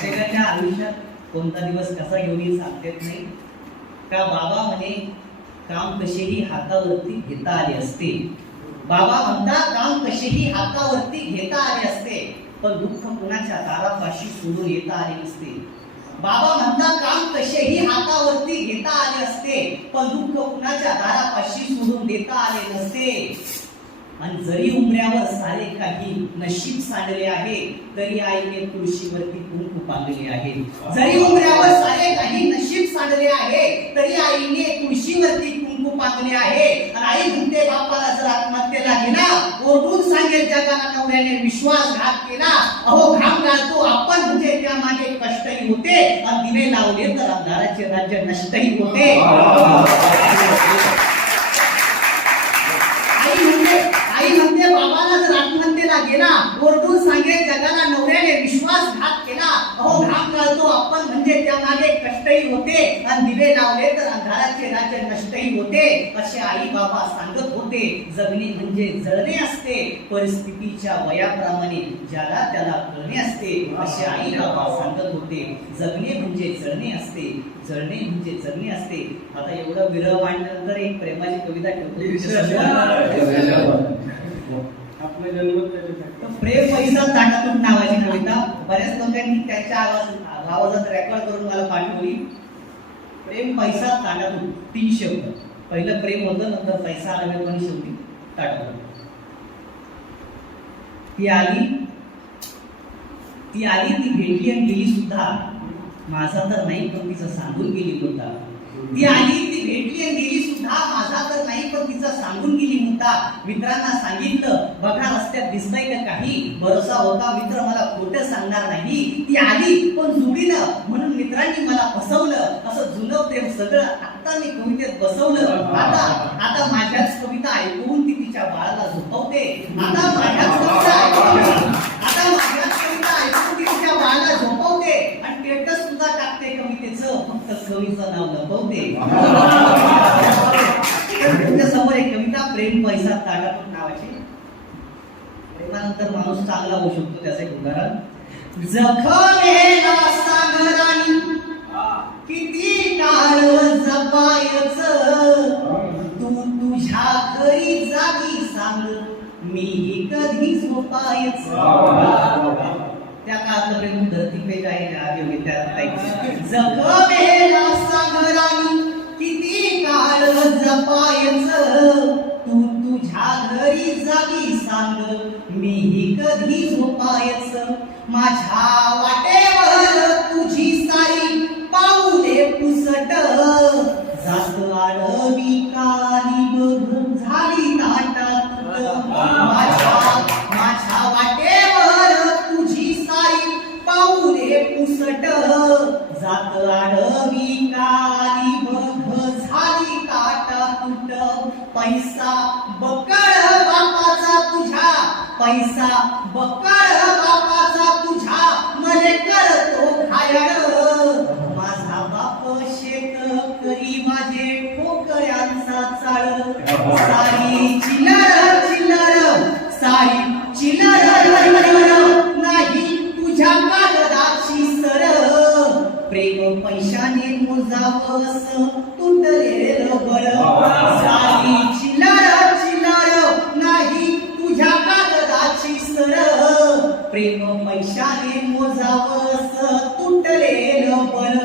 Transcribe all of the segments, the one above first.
प्रत्येकाच्या आयुष्यात कोणता दिवस कसा घेऊन येईल सांगता येत नाही. का बाबा म्हणे काम कसेही हातावरती घेता आले असते. बाबा म्हणता काम कसेही हातावरती घेता आले असते पण दुःख कुणाच्या दारापाशी सोडून येता आले नसते. बाबा म्हणता काम कसेही हातावरती घेता आले असते पण दुःख कुणाच्या दारापाशी सोडून देता आले नसते. आणि जरी उमऱ्यावर सारे काही नशीब सांडले आहे तरी आईने तुळशीवरती कुंकू पांगले आहे. जरी उमऱ्यावर सारे काही नशीब सांडले आहे तरी आईने तुळशीवरती कुंकू पांगले आहे. आणि आई म्हणते बापाला जर आत्महत्येला गेला ओरडून सांगेल जगाला नवऱ्याने विश्वासघात केला. अहो घाम घालतो. आपण म्हणजे त्या मागे कष्टही होते आणि दिवे लावले तर अंधाराचे राज्य नष्टही होते आई म्हणते आई म्हणते बाबाला जर आत्महत्येला गेला ओरडून सांगेल जगाला नवऱ्याने विश्वासघात केला. अहो घाम घालतो आपण. म्हणजे त्या मागे कष्टही होते आणि दिवे लावले तर अंधाराचे राज्य नष्टही होते असे आई बाबा सांगत होते. जगणे म्हणजे जळणे असते. परिस्थितीच्या वयाप्रमाणे ज्याला त्याला कळणे असते असे आई बाबा सांगत होते. जगणे म्हणजे जळणे असते. जळणे म्हणजे जगणे असते. आता एवढं विरह मांडल्यानंतर एक प्रेमाची कविता ठेवतो. आपला जन्म त्याच्यासाठी. प्रेम पैसा ताटातून नावाची कविता. बऱ्याच लोकांनी त्यांच्या आवाज आवाजात रेकॉर्ड करून मला पाठवली. प्रेम पैसा ताटातून. तीन शब्द. पहिलं प्रेम होतं नंतर पैसा आला पण शेवटी ताटातून. ती आली. ती आली ती भेटली आणि गेली सुद्धा. माझा तर नाही पण तिचं सांगून गेली होता ती आली. ती भेटली गेली सुद्धा माझा तर नाही पण तिचा सांगून गेली मुद्दा. मित्रांना सांगितलं बघा रस्त्यात दिसतंय का काही? भरोसा होता मित्र मला खोटं सांगणार नाही. ती आली पण जुडीनं. म्हणून मित्रांनी मला फसवलं. असं जुनं प्रेम सगळं आता मी कवितेत बसवलं. आता आता माझ्याच कविता ऐकून ती तिच्या बाळाला झोपवते. आता माझ्याच कविता आता माझ्याच कविता ऐकून ती तिच्या बाळाला झोपवते. आणि टेटस सुद्धा टाकते कवितेचं फक्त कवीचं नाव लपवते तुमच्यासमोर एक कविता प्रेम पैसा ताटातून नावाची तर माणूस चांगला होऊ शकतो त्याचं एक उदाहरण. जखमेला सागरानी किती काळ जपायच? तू तुझ्या घरी जागी सांग मी कधी झोपायच? त्या काळातलं प्रेम धरती पे काही आधी होते जखमेला सागरानी जागी सांग मी कधी झोपायच? माझ्या पैसा बकळ बापाचा तुझा मले करतो खायड माझा बाप शेत करी माझे ठोकऱ्यांचा चाळ. साई चिल्लर चिल्लर साई चिल्लर नाही तुझ्या कागदाची सर. प्रेम पैशाने मोजावस तुटलेलं बळ पावस तुटलेलं बळ.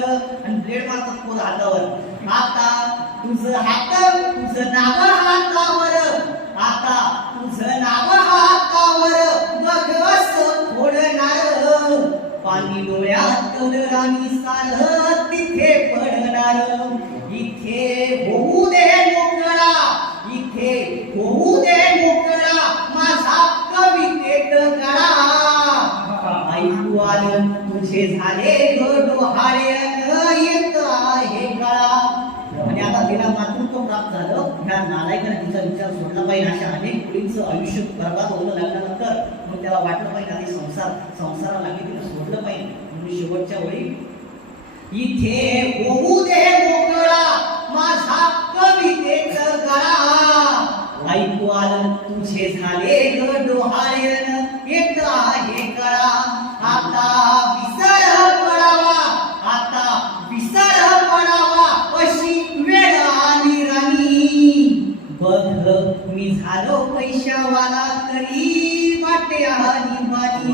आणि ब्लेड मारतात पोर हातावर. आता तुझं हात तुझं नाव हातावर. आता तुझं नाव हातावर. बघ असं फोडणार. पाणी डोळ्यात राणी सार तिथे पडणार. इथे होऊ दे मोकळा इथे होऊ दे मोकळा माझा कवितेत गळा ऐकू तुझे झाले डोहाळे येत आहे कळा. आणि आता तिला मातृत्व प्राप्त झालं. ह्या नालायकाने तिचा विचार सोडला पाहिजे अशा अनेक मुलींचं आयुष्य बरबाद होऊन लागल्यानंतर मग त्याला वाटलं पाहिजे आधी संसार संसाराला लागली तिला सोडलं पाहिजे. म्हणून शेवटच्या वेळी इथे होऊ दे देवाला तरी वाटे आली माझी